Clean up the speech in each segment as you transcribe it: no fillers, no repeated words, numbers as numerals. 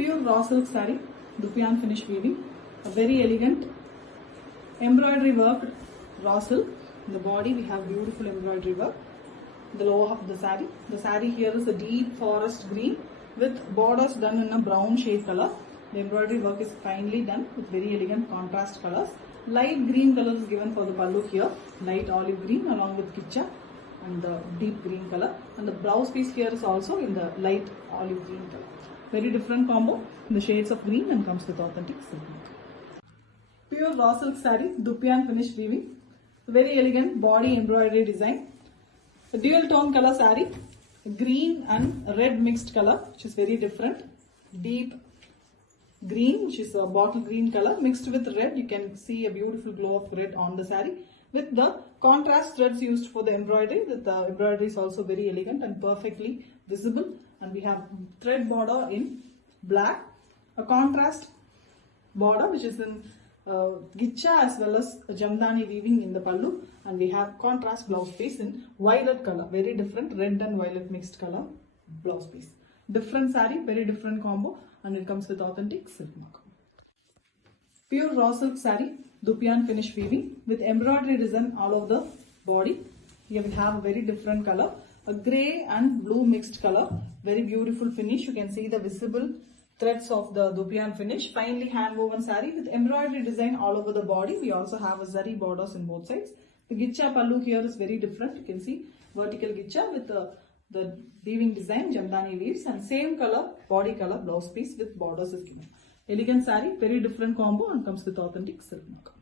Pure raw silk saree, Dupian finish weaving, a very elegant embroidery work raw silk. In the body we have beautiful embroidery work. The lower half of the saree. The saree here is a deep forest green with borders done in a brown shade color. The embroidery work is finely done with very elegant contrast colors. Light green color is given for the pallu here, light olive green along with kicha and the deep green color, and the blouse piece here is also in the light olive green color. Very different combo in the shades of green and comes with authentic silk work. Pure raw silk saree, Dupian finish weaving, very elegant body embroidery design. A dual tone color saree, green and red mixed color, which is very different. Deep green, which is a bottle green color, mixed with red. You can see a beautiful glow of red on the saree with the contrast threads used for the embroidery. The embroidery is also very elegant and perfectly visible. And we have thread border in black, a contrast border which is in gicha as well as jamdani weaving in the pallu, and we have contrast blouse piece in violet color, very different red and violet mixed color blouse piece. Different saree, very different combo, and it comes with authentic silk mark. Pure raw silk saree, Dupian finish weaving with embroidery design all over the body. Here we have a very different color, a grey and blue mixed color, very beautiful finish. You can see the visible threads of the Dupian finish, finely hand woven saree with embroidery design all over the body. We also have a zari borders in both sides. The gicha pallu here is very different. You can see vertical gicha with the weaving design, jamdani weaves, and same color, body color blouse piece with borders is given. Elegant saree, very different combo, and comes with authentic silk mark.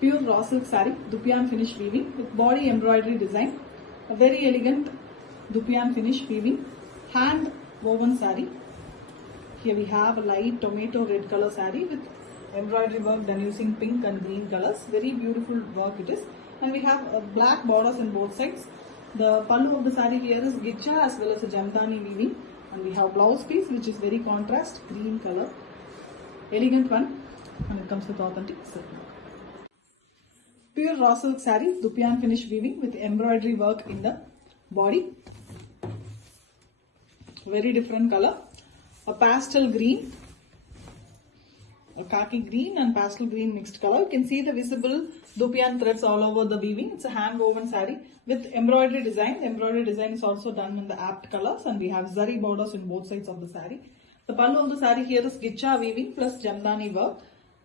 Pure raw silk saree, Dupian finish weaving with body embroidery design. A very elegant Dupian finish weaving, hand woven saree. Here we have a light tomato red color saree with embroidery work done using pink and green colors. Very beautiful work it is. And we have black borders on both sides. The pallu of the saree here is gicha as well as a jamdani weaving. And we have blouse piece which is very contrast green color. Elegant one, and it comes with authentic silk work. Pure raw silk saree, Dupian finish weaving with embroidery work in the body. Very different color. A pastel green, a khaki green and pastel green mixed color. You can see the visible Dupian threads all over the weaving. It's a hand woven saree with embroidery design. The embroidery design is also done in the apt colors, and we have zari borders in both sides of the saree. The pallu of the saree here is gicha weaving plus jamdani work,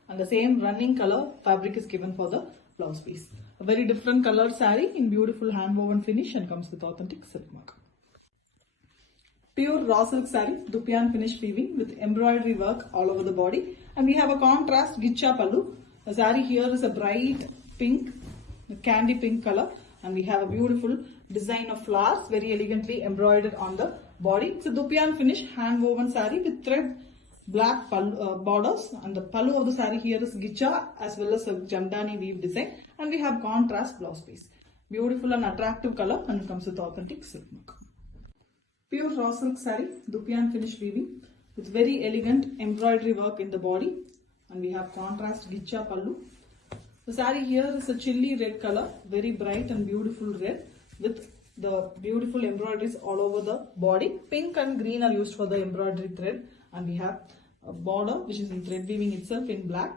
and the same running color fabric is given for the blouse piece. A very different colored saree in beautiful hand woven finish and comes with authentic silk mark. Pure raw silk saree, Dupian finish weaving with embroidery work all over the body, and we have a contrast gicha pallu. The saree here is a bright pink, the candy pink color, and we have a beautiful design of flowers very elegantly embroidered on the body. It's a Dupian finish hand woven saree with thread black borders, and the pallu of the saree here is gicha as well as a jamdani weave design, and we have contrast blouse piece. Beautiful and attractive color, and it comes with authentic silk mark. Pure raw silk saree, Dupian finish weaving with very elegant embroidery work in the body, and we have contrast gicha pallu. The saree here is a chilli red color, very bright and beautiful red with the beautiful embroideries all over the body. Pink and green are used for the embroidery thread, and we have a border which is in thread weaving itself in black.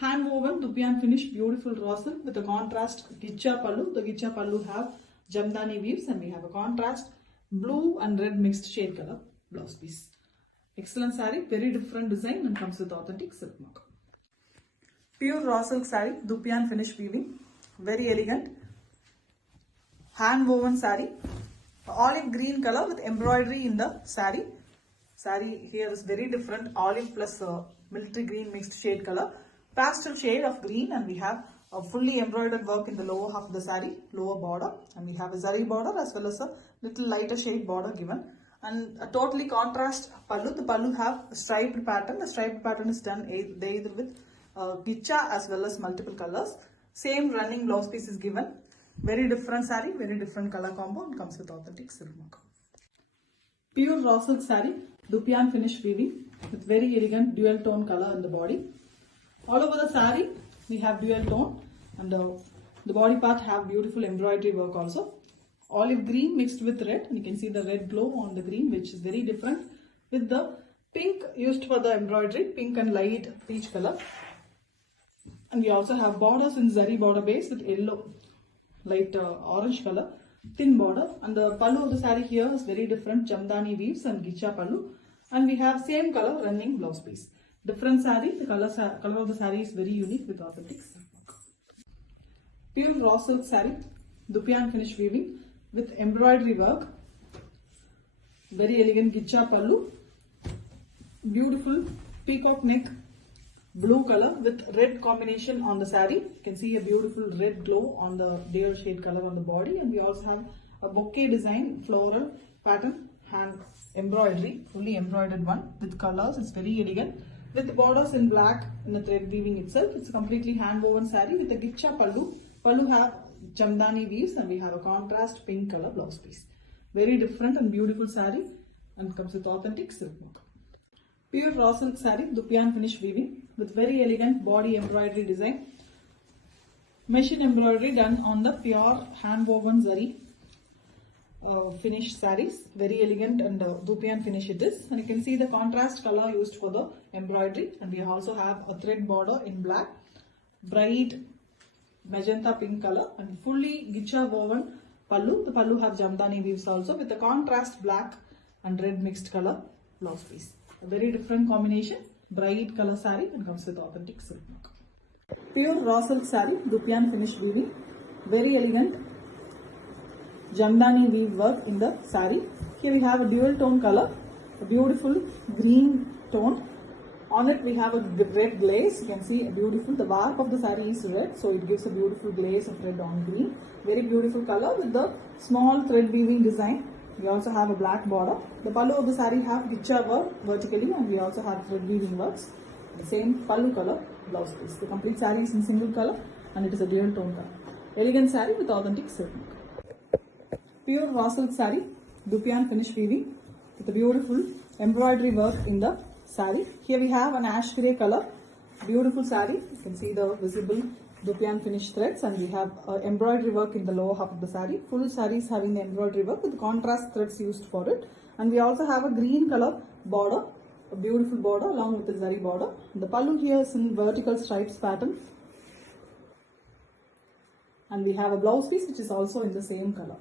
Hand woven Dupian finish beautiful raw silk with a contrast gicha pallu. The gicha pallu have jamdani weaves, and we have a contrast blue and red mixed shade color blouse piece. Excellent saree, very different design, and comes with authentic silk mark. Pure raw silk saree, Dupian finish weaving, very elegant hand woven saree, olive green color with embroidery in the saree. Saree here is very different, olive plus military green mixed shade color, pastel shade of green, and we have a fully embroidered work in the lower half of the saree, lower border, and we have a zari border as well as a little lighter shade border given, and a totally contrast pallu. The pallu have a striped pattern. The striped pattern is done either with gicha as well as multiple colors. Same running blouse piece is given. Very different saree, very different color combo, and comes with authentic silk mark. Pure raw silk saree, Dupian finish weaving with very elegant dual tone color in the body. All over the saree we have dual tone, and the body part have beautiful embroidery work also. Olive green mixed with red, and you can see the red glow on the green, which is very different with the Pink used for the embroidery, pink and light peach color. And we also have borders in zari border base with yellow, light orange color, thin border. And the pallu of the saree here is very different, Jamdani weaves and gicha pallu. And we have same color running blouse piece. Different saree, the color of the saree is very unique with authentic silk. Pure raw silk saree, dupiyan finish weaving with embroidery work. Very elegant gicha pallu. Beautiful peacock neck, blue color with red combination on the saree. You can see a beautiful red glow on the deer shade color on the body, and we also have a bouquet design, floral pattern, hand embroidery, fully embroidered one with colors. It's very elegant with borders in black in the thread weaving itself. It's a completely hand woven saree with a gicha pallu. Pallu have Jamdani weaves, and we have a contrast pink color blouse piece. Very different and beautiful saree, and comes with authentic silk work. Pure raw silk saree, dupiyan finish weaving with very elegant body embroidery design. Machine embroidery done on the pure hand woven zari finish sarees. Very elegant and dupiyan finish it is. And you can see the contrast color used for the embroidery. And we also have a thread border in black, bright magenta pink color, and fully gicha woven pallu. The pallu have Jamdani weaves also with the contrast black and red mixed color blouse piece. A very different combination, bright color saree, and comes with authentic silk work. Pure raw silk saree, dupiyan finish weaving, very elegant Jamdani weave work in the saree. Here we have a dual tone color, a beautiful green tone. On it we have a red glaze. You can see a beautiful, the warp of the saree is red, so it gives a beautiful glaze of red on green. Very beautiful color with the small thread weaving design. We also have a black border. The pallu of the saree have gicha work vertically, and we also have thread weaving works. The same pallu color blouse piece. The complete saree is in single color, and it is a dual tone color. Elegant saree with authentic silk. Pure raw silk saree, dupiyan finish weaving with a beautiful embroidery work in the saree. Here we have an ash grey color, beautiful saree. You can see the visible dupiyan finish threads, and we have embroidery work in the lower half of the saree. Full saree is having the embroidery work with contrast threads used for it. And we also have a green color border, a beautiful border along with the zari border. The pallu here is in vertical stripes pattern. And we have a blouse piece which is also in the same color.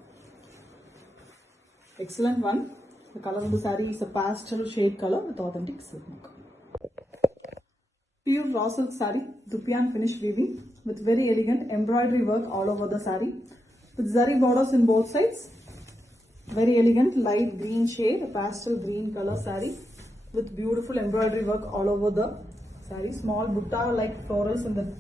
Excellent one. The color of the saree is a pastel shade color with authentic silk work. Pure raw silk saree, dupiyan finish weaving with very elegant embroidery work all over the saree with zari borders in both sides. Very elegant light green shade, a pastel green color saree with beautiful embroidery work all over the saree. Small butta like florals in the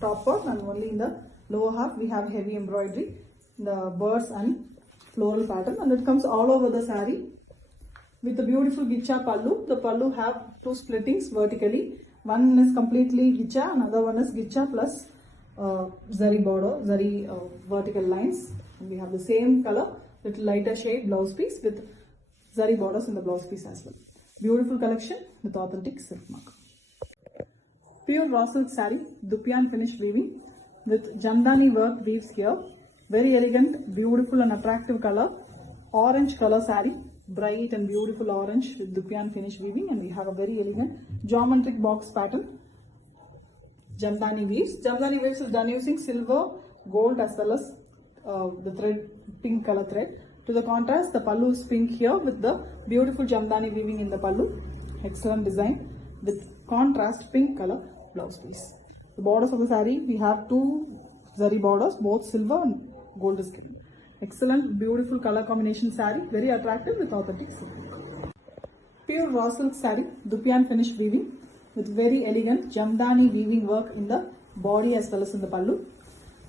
top part, and only in the lower half we have heavy embroidery, the birds and floral pattern, and it comes all over the saree with the beautiful gicha pallu. The pallu have two splittings vertically. One is completely gicha, another one is gicha plus zari border, zari vertical lines. And we have the same color, little lighter shade blouse piece with zari borders in the blouse piece as well. Beautiful collection with authentic silk mark. Pure raw silk saree, dupiyan finish weaving with Jamdani work weaves here. Very elegant, beautiful and attractive color. Orange color saree, bright and beautiful orange with dupiyan finish weaving, and we have a very elegant geometric box pattern. Jamdani weaves. Jamdani weaves is done using silver, gold as well as the thread, pink color thread. To the contrast, the pallu is pink here with the beautiful Jamdani weaving in the pallu. Excellent design with contrast pink color blouse piece. The borders of the saree, we have two zari borders, both silver and gold is given. Excellent, beautiful color combination saree, very attractive with authentic silk. Pure raw silk saree, dupiyan finish weaving with very elegant Jamdani weaving work in the body as well as in the pallu.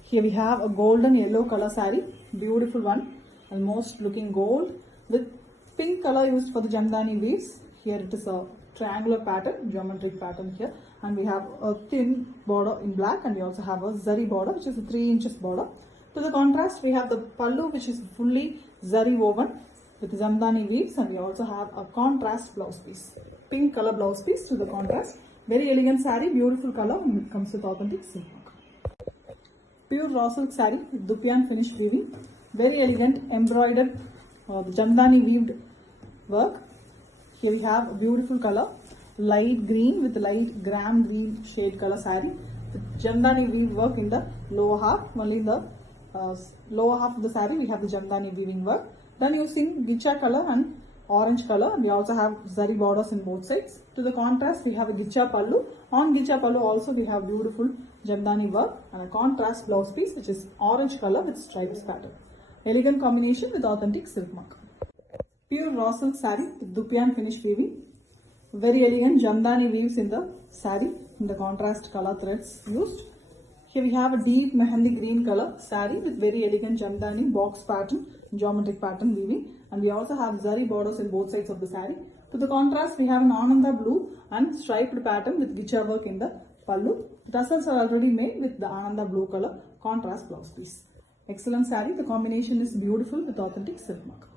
Here we have a golden yellow color saree, beautiful one, almost looking gold with pink color used for the Jamdani weaves. Here it is a triangular pattern, geometric pattern here, and we have a thin border in black, and we also have a zari border which is a 3 inches border. To the contrast, we have the pallu which is fully zari woven with Jamdani weaves, and we also have a contrast blouse piece, pink color blouse piece to the contrast. Very elegant saree, beautiful color, and it comes with authentic silk. Pure raw silk saree with dupiyan finish weaving, very elegant embroidered Jamdani weaved work. Here Here we have a beautiful color, light green with light gram green shade color saree. With Jamdani weave work in the lower half. Only in the lower half of the saree we have the Jamdani weaving work. Done using gicha color and orange color. We also have zari borders in both sides. To the contrast, we have a gicha pallu. On gicha pallu also we have beautiful Jamdani work and a contrast blouse piece which is orange color with stripes pattern. Elegant combination with authentic silk mark. Pure raw silk saree with dupian finish weaving. Very elegant Jamdani weaves in the saree in the contrast color threads used. Here we have a deep mehendi green color saree with very elegant Jamdani box pattern, geometric pattern weaving, and we also have zari borders in both sides of the saree. To the contrast, we have an ananda blue and striped pattern with gicha work in the pallu. The tassels are already made with the ananda blue color contrast blouse piece. Excellent saree. The combination is beautiful with authentic silk mark.